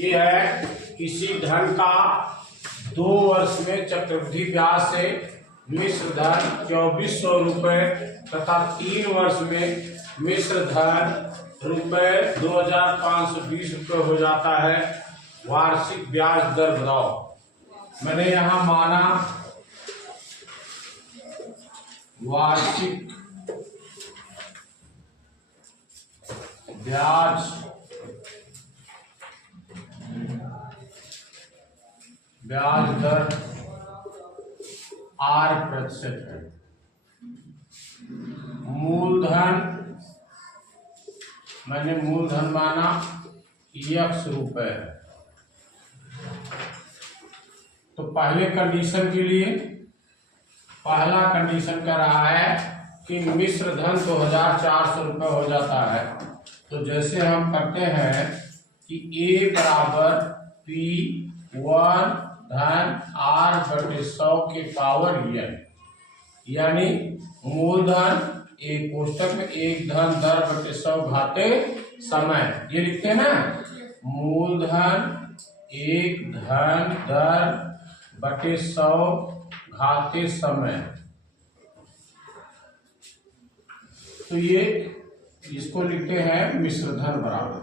ये है किसी धन का 2 वर्ष में चक्रवृद्धि ब्याज से मिश्र धन 2400 रुपये तथा 3 वर्ष में मिश्र धन रुपये 2520 रुपये हो जाता है। वार्षिक ब्याज दर बताओ। मैंने यहां माना वार्षिक ब्याज दर 8% है। मूलधन मैंने मूलधन माना X रुपए है। तो पहले कंडीशन के लिए पहला कंडीशन कर रहा है कि मिश्र धन 2400 रुपये हो जाता है। तो जैसे हम करते हैं कि A बराबर P1 धन R/100 के पावर n, यानी मूलधन एक कोष्टक में 1 धन दर बटे 100 घाते समय, ये लिखते हैं ना, मूलधन 1 धन दर बटे 100 घाते समय। तो ये इसको लिखते हैं मिश्र धन बराबर,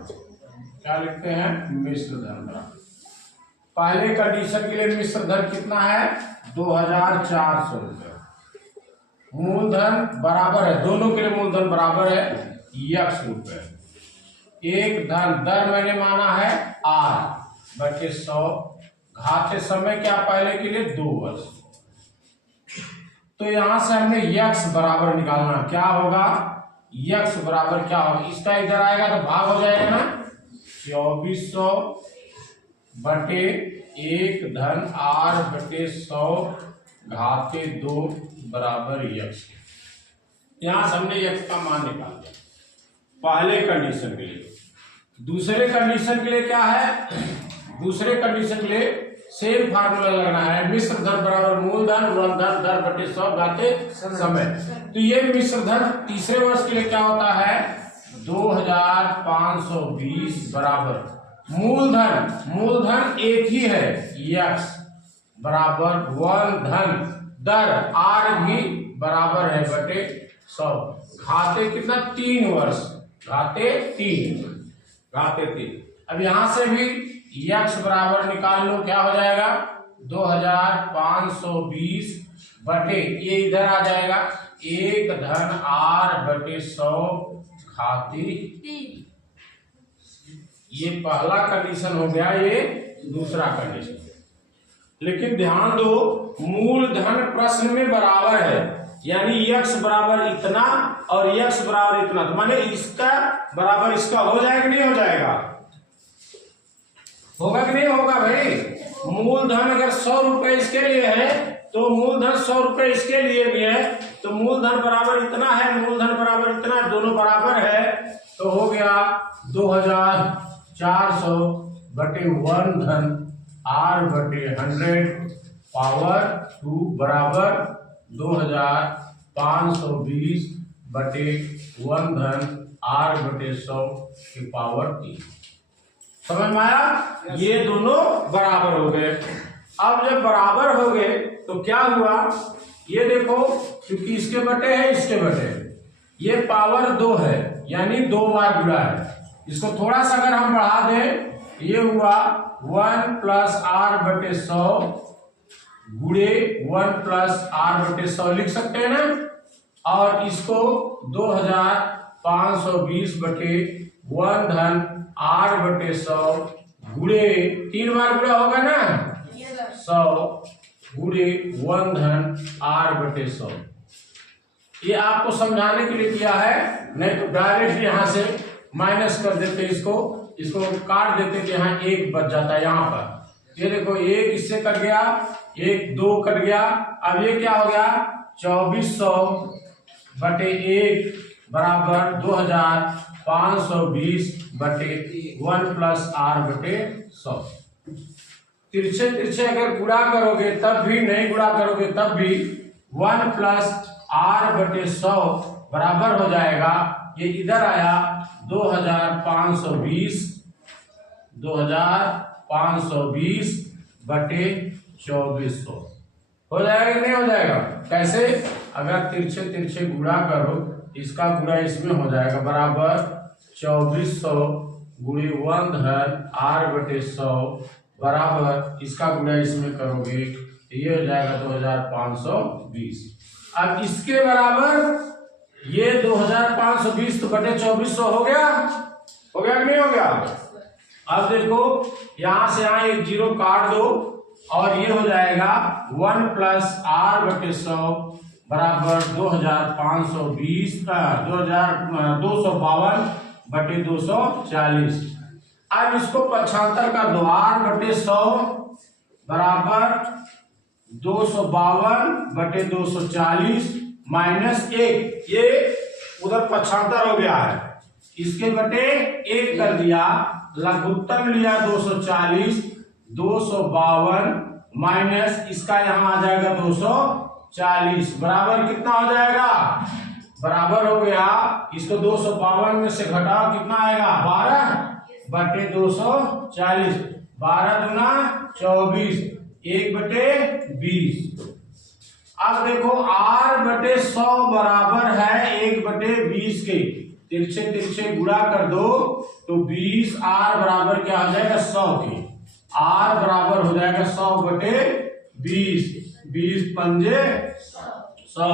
क्या लिखते हैं, मिश्र धन बराबर। पहले कंडीशन के लिए मिश्र धन कितना है, 2400 रुपये। मूलधन बराबर है, दोनों के लिए मूलधन बराबर है X रुपये। 1 धन दर मैंने माना है R/100 घाते समय, क्या पहले के लिए 2 वर्ष। तो यहां से हमने X बराबर निकालना, क्या होगा, X बराबर क्या होगा, इसका इधर आएगा तो भाग हो जाएगा ना, 2400 बटे 1 धन R/100 घाते 2 बराबर X। यहां से हमने X का मान निकाल दिया पहले कंडीशन के लिए। दूसरे कंडीशन के लिए क्या है, दूसरे कंडीशन के लिए सेम फार्मूला लगना है, मिश्र धन बराबर मूलधन 1 धन दर बटे 100 घाते समय। तो ये मिश्र धन तीसरे वर्ष के लिए क्या होता है, 2520 बराबर मूलधन एक ही है X बराबर 1 धन दर R भी बराबर है बटे 100 घाते कितना, 3 वर्ष, घाते 3। अब यहां से भी X बराबर निकाल लो, क्या हो जाएगा, 2520 बटे, ये इधर आ जाएगा 1 धन R/100 घाते 3। ये पहला कंडीशन हो गया, ये दूसरा कंडीशन। लेकिन ध्यान दो, मूलधन प्रश्न में बराबर है, यानी X बराबर इतना और X बराबर इतना, तो माने इसका बराबर इसका हो जाएगा कि नहीं हो जाएगा, होगा कि नहीं होगा भाई। मूलधन अगर 100 रुपए इसके लिए है तो मूलधन 100 रुपए इसके लिए भी है, तो मूलधन बराबर इतना है, मूलधन बराबर इतना, दोनों बराबर है, तो हो गया 2400 बटे 1 धन R/100 पावर 2 बराबर 2520 बटे 1 धन R/100 की पावर 3। समझ में आया, ये दोनों बराबर हो गए। अब जब बराबर हो गए तो क्या हुआ, ये देखो, क्योंकि इसके बटे है इसके बटे, ये पावर 2 है, यानी 2 बार जुड़ा है। इसको थोड़ा सा अगर हम बढ़ा दें, ये हुआ 1 प्लस R/100 गुणे 1 प्लस R/100 लिख सकते हैं ना, और इसको 2520 बटे 1 धन R/100 गुणे 3 बार गुणा होगा ना, 100 गुणे 1 धन R/100। ये आपको समझाने के लिए किया है, नहीं तो डायरेक्ट यहां से माइनस कर देते, इसको काट देते कि यहाँ 1 बच जाता है यहाँ पर। ये देखो 1 इससे कट गया, 1 2 कट गया, अब ये क्या हो गया, 2400 बटे 1 बराबर 2520 बटे 1 प्लस R/100। तिरछे अगर गुणा करोगे तब भी, नहीं गुणा करोगे तब भी 1 प्लस R/100 बराबर हो जाएगा, ये इधर आया 2520 2520 बटे 2400 हो जाएगा कि नहीं हो जाएगा? कैसे? अगर तिरछे तिरछे गुणा करो, इसका गुणा इसमें हो जाएगा बराबर 2400 गुणे 1/r/100 बराबर इसका गुणा इसमें करोगे ये हो जाएगा 2520। अब इसके बराबर ये 2520 तो बटे 2400 हो गया कि नहीं हो गया? अब देखो यहां से यहां एक जीरो काट दो और ये हो जाएगा 1 + r/100 बराबर 2520 252 बटे 240। अब इसको पक्षांतर कर दो, r/100 बराबर 252 बटे 240 -1, ये उधर पक्षांतर हो गया है, इसके बटे 1 कर दिया, लघुत्तम लिया 240, 252 माइनस इसका यहां आ जाएगा 240 बराबर कितना हो जाएगा? बराबर हो गया, इसको 252 में से घटाओ कितना आएगा? 12 बटे 240, 12 दूना 24, 1 बटे 20। अब देखो r/100 बराबर है 1 बटे 20 के, तिरछे तिरछे गुणा कर दो तो 20 r बराबर क्या हो जाएगा? 100 के। r बराबर हो जाएगा 100 बटे 20, 20 पंजे 100,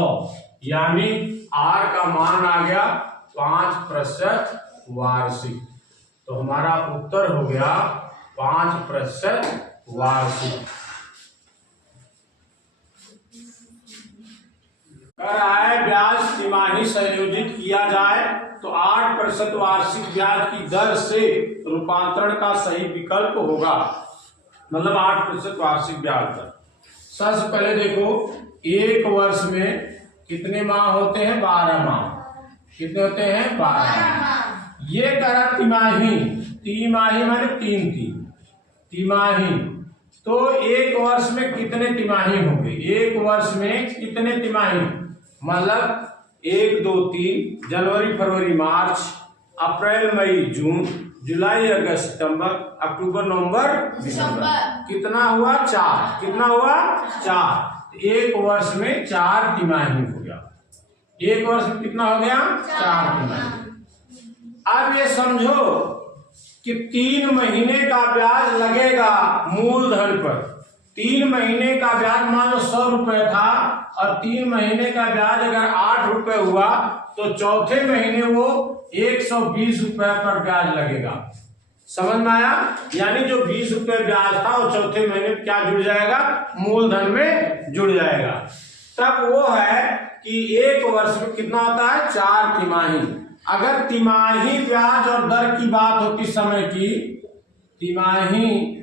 यानी r का मान आ गया 5% वार्षिक। तो हमारा उत्तर हो गया 5% वार्षिक। कह रहा है ब्याज तिमाही संयोजित किया जाए तो 8% वार्षिक ब्याज की दर से रूपांतरण का सही विकल्प होगा, मतलब 8% वार्षिक ब्याज दर। सबसे पहले देखो एक वर्ष में कितने माह होते हैं? 12 माह। कितने होते हैं? 12 माह। ये करा तिमाही, तिमाही माने 3 तिमाही, तो एक वर्ष में कितने तिमाही होंगे? एक वर्ष में कितने तिमाही? मतलब 1 2 3 जनवरी फरवरी मार्च अप्रैल मई जून जुलाई अगस्त सितंबर अक्टूबर नवंबर दिसंबर, कितना हुआ? 4। कितना हुआ? 4। एक वर्ष में 4 तिमाही हो गया। एक वर्ष में कितना हो गया? 4 तिमाही। अब ये समझो कि 3 महीने का ब्याज लगेगा मूलधन पर। 3 महीने का ब्याज मान लो 100 रुपए था और 3 महीने का ब्याज अगर 8 रुपए हुआ तो चौथे महीने वो 120 रुपए पर ब्याज लगेगा। समझ में आया? यानी जो 20 रुपए ब्याज था वो चौथे महीने क्या जुड़ जाएगा? मूलधन में जुड़ जाएगा। तब वो है कि एक वर्ष में कितना होता है? 4 तिमाही। अगर तिमाही ब्याज और दर की बात होती समय की, तिमाही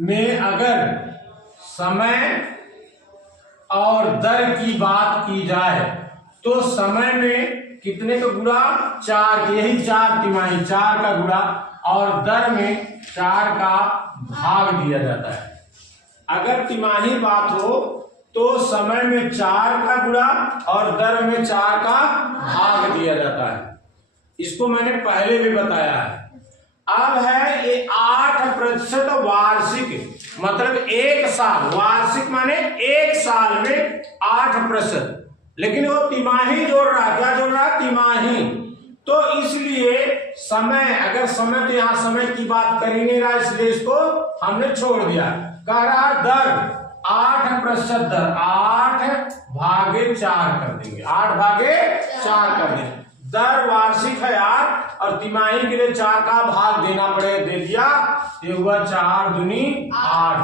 में अगर समय और दर की बात की जाए तो समय में कितने का गुणा? 4, यही 4 तिमाही, 4 का गुणा, और दर में 4 का भाग दिया जाता है। अगर तिमाही बात हो तो समय में 4 का गुणा और दर में 4 का भाग दिया जाता है। इसको मैंने पहले भी बताया है। अब है ये 8% वार्षिक, मतलब 1 साल, वार्षिक माने 1 साल में 8%, लेकिन वो तिमाही जोड़ रहा, क्या जोड़ रहा? तिमाही। तो इसलिए समय, अगर समय, तो यहां समय की बात कर ही नहीं रहा, इसलिए इसको हमने छोड़ दिया। कह रहा दर 8% दर, 8 भागे 4 कर देंगे, 8 भागे 4 कर देंगे। दर वार्षिक है 8 और तिमाही के लिए 4 का भाग देना पड़ेगा, दे दिया, ये हुआ 4 दूनी 8,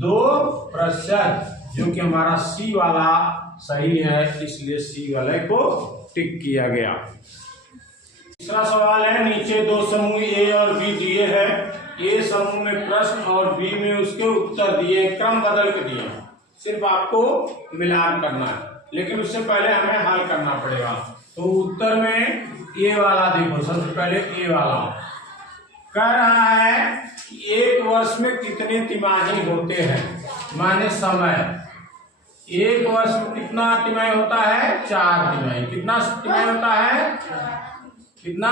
2%, जो कि हमारा सी वाला सही है, इसलिए सी वाले को टिक किया गया। तीसरा सवाल है, नीचे 2 समूह ए और बी दिए हैं, ए समूह में प्रश्न और बी में उसके उत्तर दिए, क्रम बदल के दिए, सिर्फ आपको मिलान करना है, लेकिन उससे पहले हमें हल करना पड़ेगा। तो उत्तर में ए वाला देखो, सबसे पहले ए वाला कह रहा है कि एक वर्ष में कितने तिमाही होते हैं, माने समय। एक वर्ष में कितना तिमाही होता है? 4 तिमाही। कितना तिमाही होता है? कितना?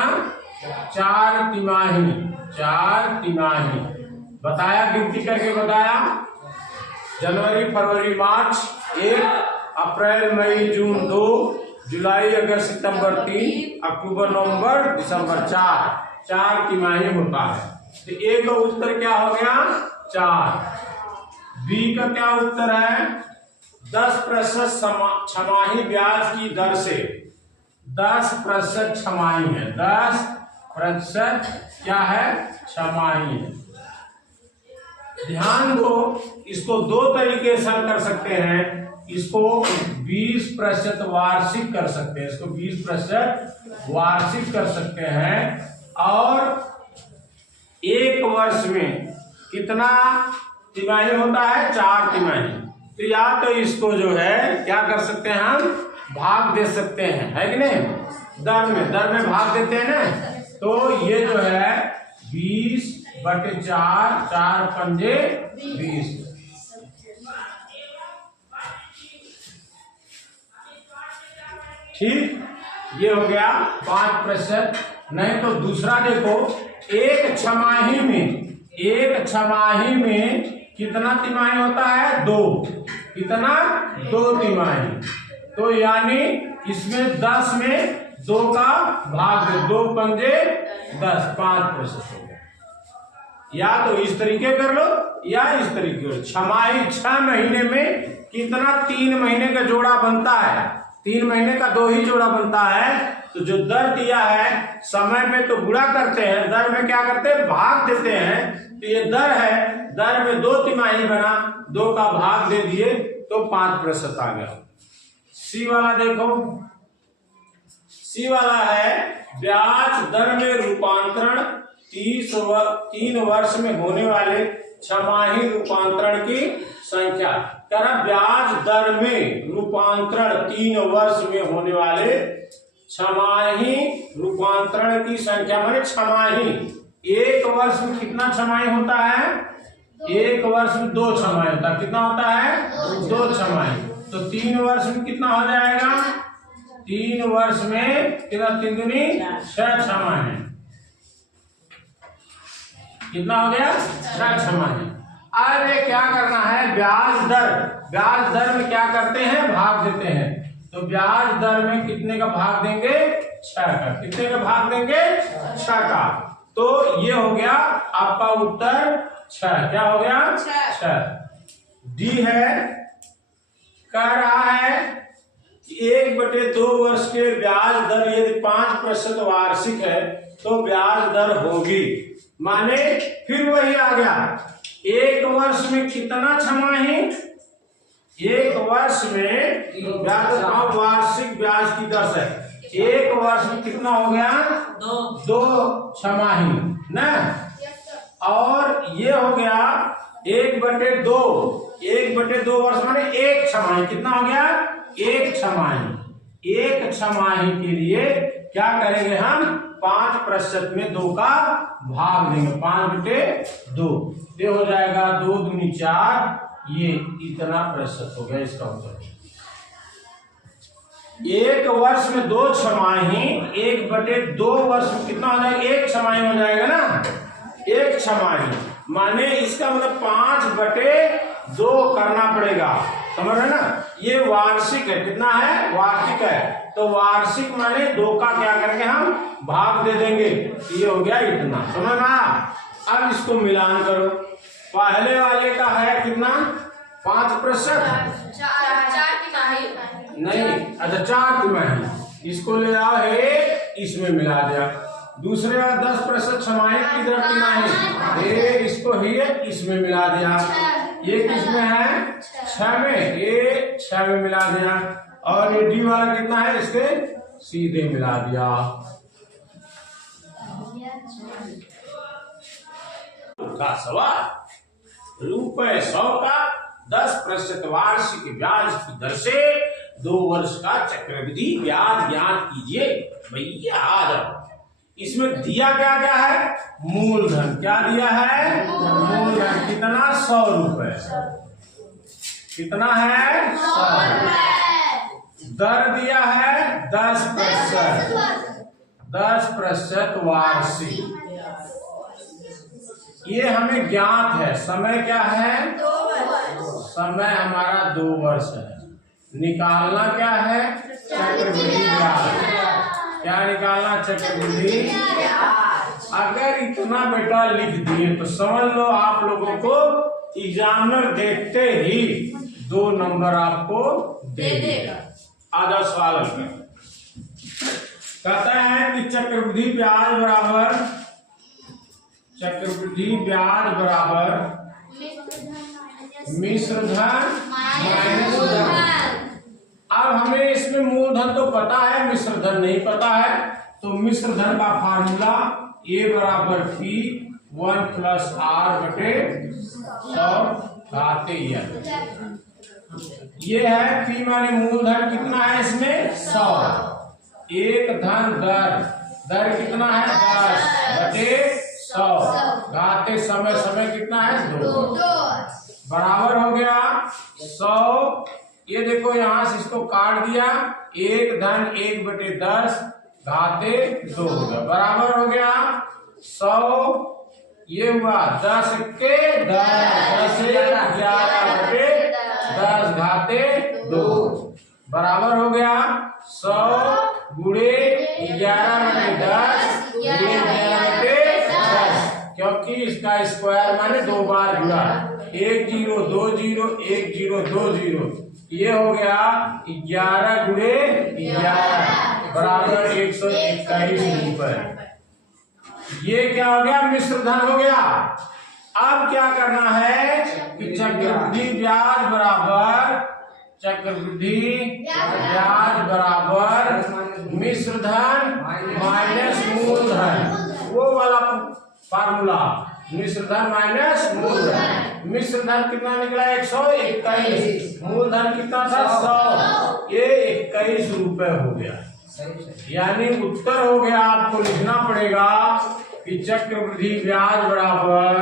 4 तिमाही, 4 तिमाही बताया, गिनती करके बताया। जनवरी फरवरी मार्च 1, अप्रैल मई जून 2, जुलाई अगस्त सितंबर 3, अक्टूबर नवंबर दिसंबर 4 तिमाही होता है। तो ए का उत्तर क्या हो गया 4। बी का क्या उत्तर है 10% छमाही ब्याज की दर से, 10% छमाही है, 10% क्या है छमाही है। ध्यान दो, इसको दो तरीके से हल कर सकते हैं। इसको 20% वार्षिक कर सकते हैं, इसको 20% वार्षिक कर सकते हैं। और एक वर्ष में कितना तिमाही होता है 4 तिमाही। तो या तो इसको जो है क्या कर सकते हैं हम भाग दे सकते हैं, है कि नहीं, दर में भाग देते हैं ना। तो ये जो है 20/4, 4 पंजे 20। ठीक, ये हो गया 5%। नहीं तो दूसरा देखो, एक छमाही में कितना तिमाही होता है 2, कितना 2 तिमाही। तो यानी इसमें 10 में 2 का भाग दे, 2 पंजे 10, 5% हो गया। या तो इस तरीके कर लो या इस तरीके करो। छमाही 6 महीने में कितना 3 महीने का जोड़ा बनता है, 3 महीने का 2 ही जोड़ा बनता है। तो जो दर दिया है समय में तो गुणा करते हैं, दर में क्या करते हैं भाग देते हैं। तो ये दर है, दर में 2 तिमाही बना, 2 का भाग दे दिए तो 5% आ गया। सी वाला देखो, सी वाला है ब्याज दर में रूपांतरण 3 वर्ष में होने वाले छमाही रूपांतरण की संख्या। कह रहा ब्याज दर में रूपांतरण 3 वर्ष में होने वाले छमाही रूपांतरण की संख्या, माने छमाही। एक वर्ष में कितना छमाही होता है, एक वर्ष में 2 छमाही होता है। कितना होता है 2 छमाही। तो 3 वर्ष में कितना हो जाएगा, 3 वर्ष में कितना 3 दूनी 6 छमाही, कितना हो गया 6 छमाही। अरे क्या करना है ब्याज दर में क्या करते हैं भाग देते हैं। तो ब्याज दर में कितने का भाग देंगे 6 का, कितने का भाग देंगे 6 का। तो ये हो गया आपका उत्तर 6। क्या हो गया 6। डी है, कह रहा है 1/2 वर्ष के ब्याज दर यदि 5% वार्षिक है तो ब्याज दर होगी, माने फिर वही आ गया। एक वर्ष में कितना छमाही, एक वर्ष में ब्याज वार्षिक ब्याज की दर है, एक वर्ष में कितना हो गया 2 छमाही ना। और ये हो गया 1/2, 1/2 वर्ष माने 1 छमाही, कितना हो गया 1 छमाही। 1 छमाही के लिए क्या करेंगे हम 5% में 2 का भाग देंगे, 5/2। ये हो जाएगा 2 दूनी 4, ये इतना प्रतिशत हो गया इसका उत्तर। एक वर्ष में 2 छमाही, 1/2 वर्ष में कितना हो जाएगा 1 छमाही हो जाएगा ना, 1 छमाही। माने इसका मतलब 5/2 करना पड़ेगा, समझ रहे ना। ये वार्षिक है, कितना है वार्षिक है। तो वार्षिक माने 2 का क्या करेंगे हम भाग दे देंगे, ये हो गया इतना, समझ ना। अब इसको मिलान करो, पहले वाले का है कितना 5%, 4 तिमाही नहीं अच्छा 4 तिमाही, इसको ले आओ है इसमें मिला दिया। दूसरे वाला 10% छमाही की दर तिमाही, इसको ही इसमें मिला दिया। ये किसमें है 6 में, ये 6 में मिला दिया। और ये डी वाला कितना है इसके सीधे मिला दिया। का सवाल, ₹100 का 10% वार्षिक ब्याज की दर से 2 वर्ष का चक्रवृद्धि ब्याज ज्ञात कीजिए। भैया आ जाओ, इसमें दिया क्या क्या है मूलधन, क्या दिया है मूलधन, कितना 100 रुपए, कितना है 100। दर दिया है 10%, 10% वार्षिक। ये हमें ज्ञात है। समय क्या है? 2 वर्ष। समय हमारा 2 वर्ष है। निकालना क्या है? चक्रवृद्धि ब्याज। क्या निकालना? चक्रवृद्धि ब्याज। अगर इतना बेटा लिख दिए तो समझ लो आप लोगों को एग्जामिनर देखते ही 2 नंबर आपको दे देगा। आधा सवाल कर कहता है कि चक्रवृद्धि ब्याज बराबर मिश्र धन माइनस मूलधन। अब हमें इसमें मूलधन तो पता है, मिश्र धन नहीं पता है। तो मिश्र धन का फार्मूला A बराबर P 1 + R बटे 100 घाते n। ये है P माने मूलधन कितना है इसमें? 100। एक धन दर कितना है? 10 बटे 100 घाते समय कितना है? 2 बराबर हो गया 100। ये देखो यहां से इसको काट दिया। एक धन 1 बटे 10 घाते 2 हो गया, बराबर हो गया 100। ये हुआ 10 के 10 11 बटे 10 घाते 2 बराबर हो गया 100 गुणे 11 बटे 10 गुणे 11 बटे 10, क्योंकि इसका स्क्वायर माने 2 बार जुड़ा। 1 0 2 0 1 0 2 0। ये हो गया 11 गुणे 11 बराबर 121 रुपए। ये क्या हो गया? मिश्र धन हो गया। अब क्या करना है कि चक्रवृद्धि ब्याज बराबर मिश्र धन माइनस मूलधन। वो वाला फार्मूला, मिश्र धन माइनस मूलधन। मिश्र धन कितना निकला? 121। मूलधन कितना था? 100। ये 21 रुपए हो गया। यानी उत्तर हो गया। आपको लिखना पड़ेगा कि चक्रवृद्धि ब्याज बराबर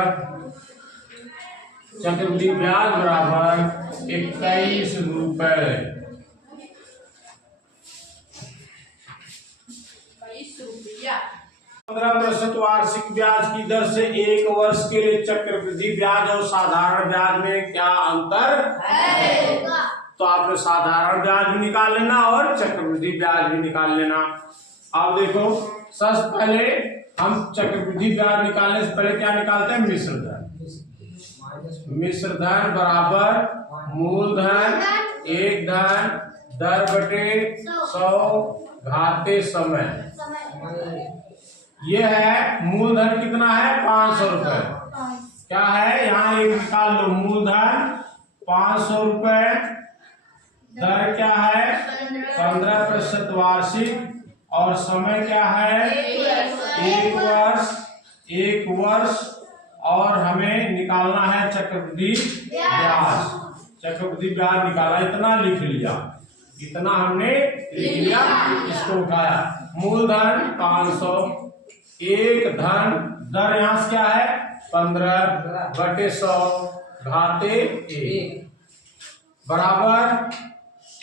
21 रुपए। 15% वार्षिक ब्याज की दर से 1 वर्ष के लिए चक्रवृद्धि ब्याज और साधारण ब्याज में क्या अंतर है? तो आपने साधारण ब्याज भी निकाल लेना और चक्रवृद्धि ब्याज भी निकाल लेना। अब देखो सबसे पहले हम चक्रवृद्धि ब्याज निकालने से पहले क्या निकालते हैं? मिश्र धन। मिश्र धन बराबर मूलधन एक धन दर बटे 100 घाते समय। ये है मूलधन कितना है? 500 रुपए। क्या है? यहाँ एक निकाल लो। मूलधन 500 रुपए। दर क्या है? 15% वार्षिक। और समय क्या है? 1 वर्ष। और हमें निकालना है चक्रवृद्धि ब्याज। चक्रवृद्धि ब्याज निकाला, इतना लिख लिया, इतना हमने लिख लिया। इसको उठाया। मूलधन 500, एक धन दर यहां से क्या है? 15/100 घाते 1 बराबर।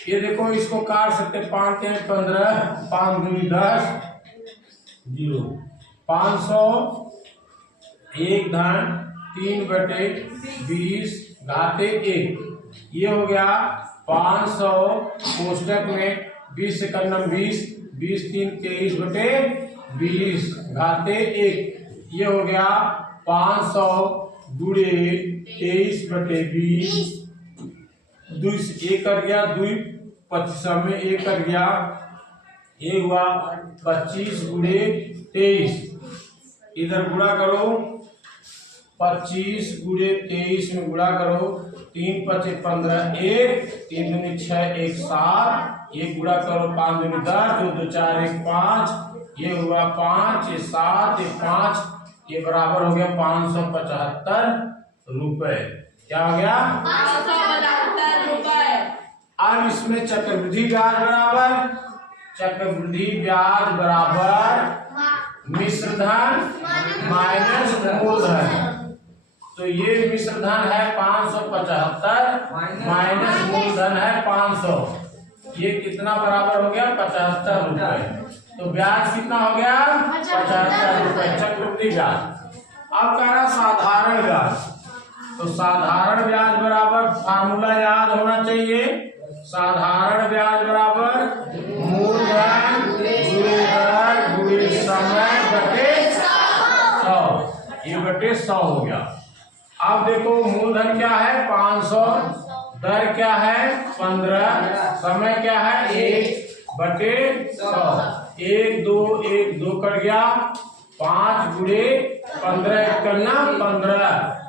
ये देखो इसको काट सकते। 5 के 15, 5 दूनी 10, 0। 500 एक धन 3/20 घाते 1। ये हो गया 500 कोष्टक में 20 से कन्नम 20, 20 3 23/20 घाते 1। ये हो गया 500 गुणे 23/20। 2 से 1 कर गया, 2 25 में 1 कर गया। ये हुआ 25 गुणे 23। इधर गुणा करो, 25 गुणे 23 में गुणा करो। 3 5 15, 1 3 दूनी 6 1 7। ये गुणा करो 5 दूनी 10, 2 2 4 1 5। ये हुआ 5, ये 7, ये 5। ये बराबर हो गया 575 रुपए। क्या हो गया? 575 रुपए। अब इसमें चक्रवृद्धि ब्याज बराबर मिश्र धन माइनस मूलधन। तो ये मिश्र धन है 575 माइनस मूलधन है 500। ये कितना बराबर हो गया? 75 रुपए। तो ब्याज कितना हो गया 75 रुपए चक्रवृद्धि ब्याज। अब कह रहा साधारण ब्याज, तो साधारण ब्याज बराबर फार्मूला याद होना चाहिए, साधारण ब्याज बराबर मूलधन गुणे दर गुणे समय बटे 100, ये बटे 100 हो गया। अब देखो मूलधन क्या है 500, दर क्या है 15, समय क्या है 1 बटे 100, 1 2 कट गया, 5 गुणे 15 करना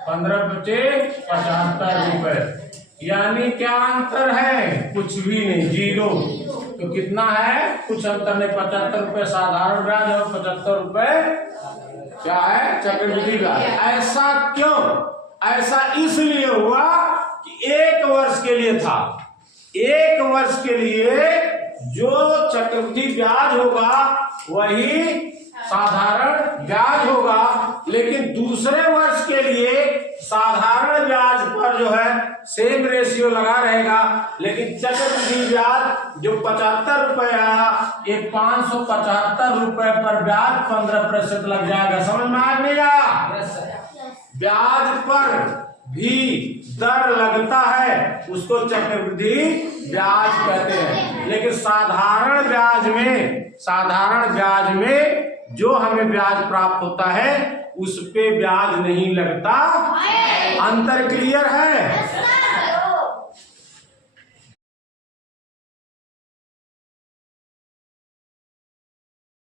15 बचे 75 रुपए। यानी क्या अंतर है, कुछ भी नहीं, 0। तो कितना है, कुछ अंतर नहीं, 75 रुपए साधारण ब्याज और 75 रुपए क्या है चक्रवृद्धि ब्याज। ऐसा क्यों, ऐसा इसलिए हुआ कि 1 वर्ष के लिए था, 1 वर्ष के लिए जो चक्रवृद्धि ब्याज होगा वही साधारण ब्याज होगा, लेकिन दूसरे वर्ष के लिए साधारण ब्याज पर जो है सेम रेशियो लगा रहेगा, लेकिन चक्रवृद्धि ब्याज जो 75 रुपए आया, ये 575 रुपए पर ब्याज 15% लग जाएगा। समझ में आ नहीं आया? ब्याज पर भी दर लगता है, उसको चक्रवृद्धि ब्याज कहते हैं, लेकिन साधारण ब्याज में जो हमें ब्याज प्राप्त होता है उस पे ब्याज नहीं लगता। अंतर क्लियर है?